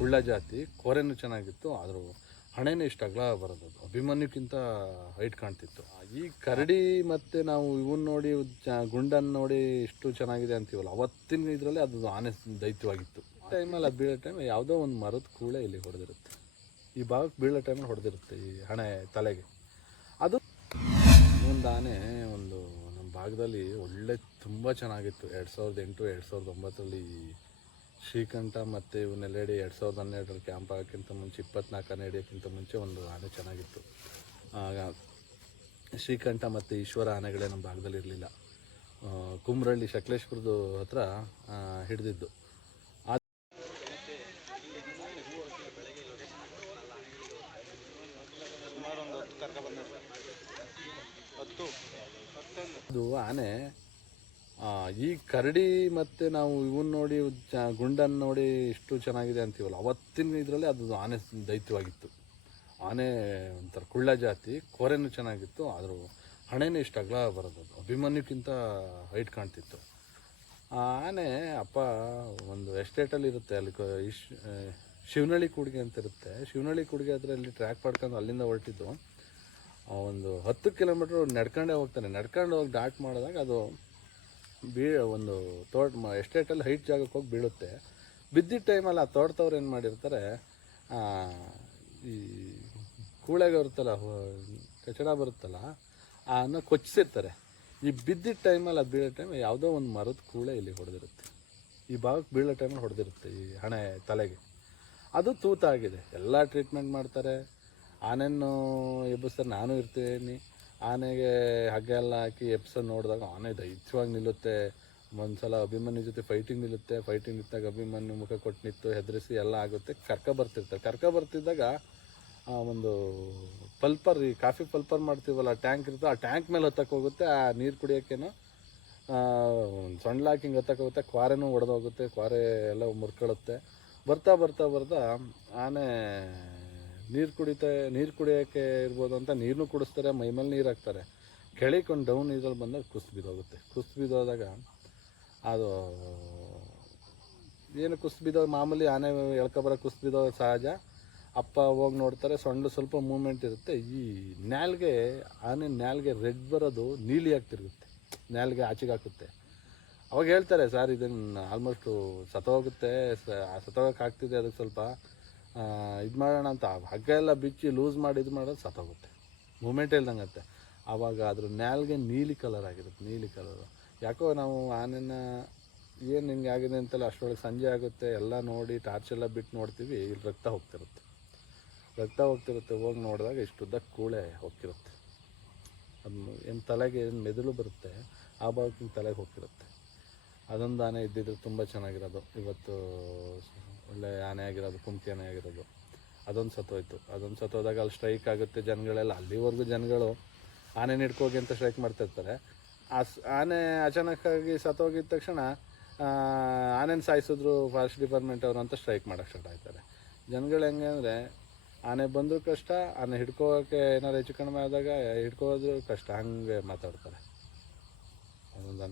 ಕುಳ್ಳ ಜಾತಿ, ಕೋರೆನೂ ಚೆನ್ನಾಗಿತ್ತು, ಆದರೂ ಹಣೆನೇ ಇಷ್ಟು ಅಗಲ ಬರೋದು. ಅಭಿಮನ್ಯುಕ್ಕಿಂತ ಹೈಟ್ ಕಾಣ್ತಿತ್ತು. ಈ ಕರಡಿ ಮತ್ತು ನಾವು ಇವನ್ನ ನೋಡಿ ಚ- ಗುಂಡನ್ನು ನೋಡಿ ಇಷ್ಟು ಚೆನ್ನಾಗಿದೆ ಅಂತೀವಲ್ಲ, ಅವತ್ತಿನ ಇದರಲ್ಲಿ ಅದು ಆನೆ ದೈತ್ಯವಾಗಿತ್ತು. ಟೈಮಲ್ಲಿ ಅದು ಬೀಳೋ ಟೈಮ್ ಯಾವುದೋ ಒಂದು ಮರದ ಕೂಳೆ ಇಲ್ಲಿ ಹೊಡೆದಿರುತ್ತೆ. ಈ ಭಾಗಕ್ಕೆ ಬೀಳೋ ಟೈಮಲ್ಲಿ ಹೊಡೆದಿರುತ್ತೆ ಈ ಹಣೆ ತಲೆಗೆ. ಅದು ಒಂದು ಆನೆ ಒಂದು ನಮ್ಮ ಭಾಗದಲ್ಲಿ ಒಳ್ಳೆ, ತುಂಬ ಚೆನ್ನಾಗಿತ್ತು. ಎರಡು ಸಾವಿರದ ಎಂಟು, ಎರಡು ಸಾವಿರದ ಒಂಬತ್ತರಲ್ಲಿ ಶ್ರೀಕಂಠ ಮತ್ತು ಇವನ್ನೆಲ್ಲೆಡೆ ಎರಡು ಸಾವಿರದ ಹನ್ನೆರಡರ ಕ್ಯಾಂಪ್ ಆಗೋಕ್ಕಿಂತ ಮುಂಚೆ ಇಪ್ಪತ್ನಾಲ್ಕನೇ ಹಿಡಿಯೋಕ್ಕಿಂತ ಮುಂಚೆ ಒಂದು ಆನೆ ಚೆನ್ನಾಗಿತ್ತು. ಆಗ ಶ್ರೀಕಂಠ ಮತ್ತು ಈಶ್ವರ ಆನೆಗಳೇ ನಮ್ಮ ಭಾಗದಲ್ಲಿ ಇರಲಿಲ್ಲ. ಕುಮ್ರಳ್ಳಿ ಶಕ್ಲೇಶ್ಪುರದ ಹತ್ರ ಹಿಡಿದಿದ್ದು. ಅದು ಆನೆ ಈ ಕರಡಿ ಮತ್ತು ನಾವು ಇವನ್ ನೋಡಿ ಗುಂಡನ್ನು ನೋಡಿ ಇಷ್ಟು ಚೆನ್ನಾಗಿದೆ ಅಂತೀವಲ್ಲ, ಅವತ್ತಿನ ಇದರಲ್ಲಿ ಅದು ಆನೆ ದೈತ್ಯವಾಗಿತ್ತು. ಆನೆ ಒಂಥರ ಕುಳ್ಳ ಜಾತಿ, ಕೋರೆನೂ ಚೆನ್ನಾಗಿತ್ತು, ಆದರೂ ಹಣೆನೇ ಇಷ್ಟು ಅಗಲ ಬರೋದು ಅಭಿಮನ್ಯಕ್ಕಿಂತ ಹೈಟ್ ಕಾಣ್ತಿತ್ತು. ಆ ಆನೆ ಅಪ್ಪ ಒಂದು ಎಸ್ಟೇಟಲ್ಲಿ ಇರುತ್ತೆ, ಅಲ್ಲಿ ಶಿವನಳ್ಳಿ ಕೂಡಿಗೆ ಅಂತ ಇರುತ್ತೆ. ಶಿವನಳ್ಳಿ ಕೂಡಿಗೆ ಆದರೆ ಅಲ್ಲಿ ಟ್ರ್ಯಾಕ್ ಪಡ್ಕೊಂಡು ಅಲ್ಲಿಂದ ಹೊರಟಿದ್ದು. ಒಂದು ಹತ್ತು ಕಿಲೋಮೀಟ್ರ್ ನಡ್ಕೊಂಡೇ ಹೋಗ್ತಾನೆ. ನಡ್ಕೊಂಡು ಹೋಗಿ ಡಾಟ್ ಮಾಡಿದಾಗ ಅದು ಬೀ, ಒಂದು ತೋಟ, ಮ ಎಸ್ಟೇಟಲ್ಲಿ ಹೈಟ್ ಜಾಗಕ್ಕೆ ಹೋಗಿ ಬೀಳುತ್ತೆ. ಬಿದ್ದಿದ್ದ ಟೈಮಲ್ಲಿ ಆ ತೋಟದವ್ರು ಏನು ಮಾಡಿರ್ತಾರೆ ಈ ಕೂಳೆಗೆ ಬರುತ್ತಲ್ಲ ಕಚಡ ಬರುತ್ತಲ್ಲ ಅನ್ನ ಕೊಚ್ಚಿಸಿರ್ತಾರೆ. ಈ ಬಿದ್ದಿದ್ದ ಟೈಮಲ್ಲಿ ಅದು ಬೀಳೋ ಟೈಮ್ ಯಾವುದೋ ಒಂದು ಮರದ ಕೂಳೆ ಇಲ್ಲಿ ಹೊಡೆದಿರುತ್ತೆ. ಈ ಭಾಗಕ್ಕೆ ಬೀಳೋ ಟೈಮಲ್ಲಿ ಹೊಡೆದಿರುತ್ತೆ ಈ ಹಣೆ ತಲೆಗೆ. ಅದು ತೂತಾಗಿದೆ. ಎಲ್ಲ ಟ್ರೀಟ್ಮೆಂಟ್ ಮಾಡ್ತಾರೆ. ಆನೆಯನ್ನು ಎಬ್ಬಿಸ್ತಾರೆ. ನಾನು ಇರ್ತೀನಿ. ಆನೆಗೆ ಹಗ್ಗ ಎಲ್ಲ ಹಾಕಿ ಎಪ್ಸನ್ ನೋಡಿದಾಗ ಆನೆ ದೈತ್ಯವಾಗಿ ನಿಲ್ಲುತ್ತೆ. ಒಂದ್ಸಲ ಅಭಿಮನ್ಯು ಜೊತೆ ಫೈಟಿಂಗ್ ನಿಲ್ಲುತ್ತೆ. ಫೈಟಿಂಗ್ ನಿಂತಾಗ ಅಭಿಮನ್ಯು ಮುಖ ಕೊಟ್ಟು ನಿಂತು ಹೆದರಿಸಿ ಎಲ್ಲ ಆಗುತ್ತೆ. ಕರ್ಕ ಬರ್ತಿರ್ತಾರೆ. ಕರ್ಕ ಬರ್ತಿದ್ದಾಗ ಒಂದು ಪಲ್ಪರ್ ಈ ಕಾಫಿ ಪಲ್ಪರ್ ಮಾಡ್ತೀವಲ್ಲ ಟ್ಯಾಂಕ್ ಇರುತ್ತೆ ಆ ಟ್ಯಾಂಕ್ ಮೇಲೆ ಹತ್ತಕ್ಕೆ ಹೋಗುತ್ತೆ. ಆ ನೀರು ಕುಡಿಯೋಕ್ಕೇನೋ ಸಣ್ಣ ಹಿಂಗೆ ಹತ್ತಕ್ಕೆ ಹೋಗುತ್ತೆ. ಕ್ವಾರೆನೂ ಒಡೆದೋಗುತ್ತೆ. ಕ್ವಾರೆ ಎಲ್ಲ ಮುರ್ಕೊಳ್ಳುತ್ತೆ. ಬರ್ತಾ ಬರ್ತಾ ಬರ್ತಾ ಆನೆ ನೀರು ಕುಡಿತಾ, ನೀರು ಕುಡಿಯೋಕ್ಕೆ ಇರ್ಬೋದು ಅಂತ ನೀರನ್ನು ಕುಡಿಸ್ತಾರೆ ಮೈಮೇಲೆ ನೀರು ಹಾಕ್ತಾರೆ. ಕೆಳಿಕೊಂಡು ಡೌನ್ ಇದ್ರಲ್ಲಿ ಬಂದಾಗ ಕುಸ್ತು ಬಿದ್ದೋಗುತ್ತೆ. ಕುಸ್ತು ಬಿದ್ದೋದಾಗ ಅದು ಏನು ಕುಸ್ತು ಬಿದ್ದೋ, ಮಾಮೂಲಿ ಆನೆ ಎಳ್ಕೊಬರ ಕುಸ್ತು ಬಿದ್ದೋ ಸಹಜ. ಅಪ್ಪ ಹೋಗಿ ನೋಡ್ತಾರೆ, ಸೊಂಡು ಸ್ವಲ್ಪ ಮೂಮೆಂಟ್ ಇರುತ್ತೆ. ಈ ನ್ಯಾಲ್ಗೆ, ಆನೆ ನ್ಯಾಲ್ಗೆ ರೆಡ್ ಬರೋದು ನೀಲಿ ಆಗ್ತಿರುತ್ತೆ ನ್ಯಾಲ್ಗೆ ಆಚೆಗೆ ಹಾಕುತ್ತೆ. ಅವಾಗ ಹೇಳ್ತಾರೆ, ಸರ್ ಇದನ್ನು ಆಲ್ಮೋಸ್ಟು ಸತ್ತೋಗುತ್ತೆ ಸತೋಗಕ್ಕೆ ಆಗ್ತಿದೆ ಅದಕ್ಕೆ ಸ್ವಲ್ಪ. ಇದು ಮಾಡೋಣ ಅಂತ. ಹಗ್ಗ ಎಲ್ಲ ಬಿಚ್ಚಿ ಲೂಸ್ ಮಾಡಿ ಇದು ಮಾಡೋದು ಸತ್ತೋಗುತ್ತೆ. ಮೂಮೆಂಟ್ ಇಲ್ದಂಗತ್ತೆ ಆವಾಗ ಅದ್ರ ನ್ಯಾಲ್ಗೆ ನೀಲಿ ಕಲರ್ ಆಗಿರುತ್ತೆ, ನೀಲಿ ಕಲರು ಯಾಕೋ ನಾವು ಆನೆನ ಏನು ಹಿಂಗೆ ಆಗಿದೆ ಅಂತೆಲ್ಲ ಅಷ್ಟರೊಳಗೆ ಸಂಜೆ ಆಗುತ್ತೆ, ಎಲ್ಲ ನೋಡಿ ಟಾರ್ಚ್ ಎಲ್ಲ ಬಿಟ್ಟು ನೋಡ್ತೀವಿ, ಇಲ್ಲಿ ರಕ್ತ ಹೋಗ್ತಿರುತ್ತೆ. ರಕ್ತ ಹೋಗ್ತಿರುತ್ತೆ, ಹೋಗಿ ನೋಡಿದಾಗ ಇಷ್ಟುದ್ದ ಕೂಳೆ ಹೋಗ್ತಿರುತ್ತೆ. ಅದು ಏನು ತಲೆಗೆ ಏನು ಮೆದುಳು ಬರುತ್ತೆ, ಆ ಭಾಗಕ್ಕೆ ತಲೆಗೆ ಹೋಗ್ತಿರುತ್ತೆ. ಅದೊಂದು ಆನೆ ಇದ್ದಿದ್ರೆ ತುಂಬ ಚೆನ್ನಾಗಿರೋದು. ಇವತ್ತು ಒಳ್ಳೆ ಆನೆ ಆಗಿರೋದು ಕುಮ್ಕಿ ಆನೆ ಆಗಿರೋದು. ಅದೊಂದು ಸತ್ತೋಯ್ತು ಅದೊಂದು ಸತ್ತೋದಾಗ ಅಲ್ಲಿ ಸ್ಟ್ರೈಕ್ ಆಗುತ್ತೆ ಜನಗಳೆಲ್ಲ. ಅಲ್ಲಿವರೆಗೂ ಜನಗಳು ಆನೆ ಹಿಡ್ಕೋಗಿ ಅಂತ ಸ್ಟ್ರೈಕ್ ಮಾಡ್ತಿರ್ತಾರೆ ಆ ಆನೆ ಅಚಾನಕ್ಕಾಗಿ ಸತ್ತೋಗಿದ ತಕ್ಷಣ ಆನೆನ ಸಾಯಿಸಿದ್ರು ಫಾರೆಸ್ಟ್ ಡಿಪಾರ್ಟ್ಮೆಂಟ್ ಅವರು ಅಂತ ಸ್ಟ್ರೈಕ್ ಮಾಡೋಕ್ಕೆ ಸ್ಟಾರ್ಟ್ ಆಯ್ತಾರೆ ಜನಗಳು ಹೆಂಗೆ ಅಂದರೆ, ಆನೆ ಬಂದರೂ ಕಷ್ಟ, ಆನೆ ಹಿಡ್ಕೋಕ್ಕೆ ಏನಾದ್ರು ಹೆಚ್ಚು ಕಡಿಮೆ ಆದಾಗ ಹಿಡ್ಕೋದ್ರು ಕಷ್ಟ. ಹಂಗೆ ಮಾತಾಡ್ತಾರೆ. ಅದೊಂದು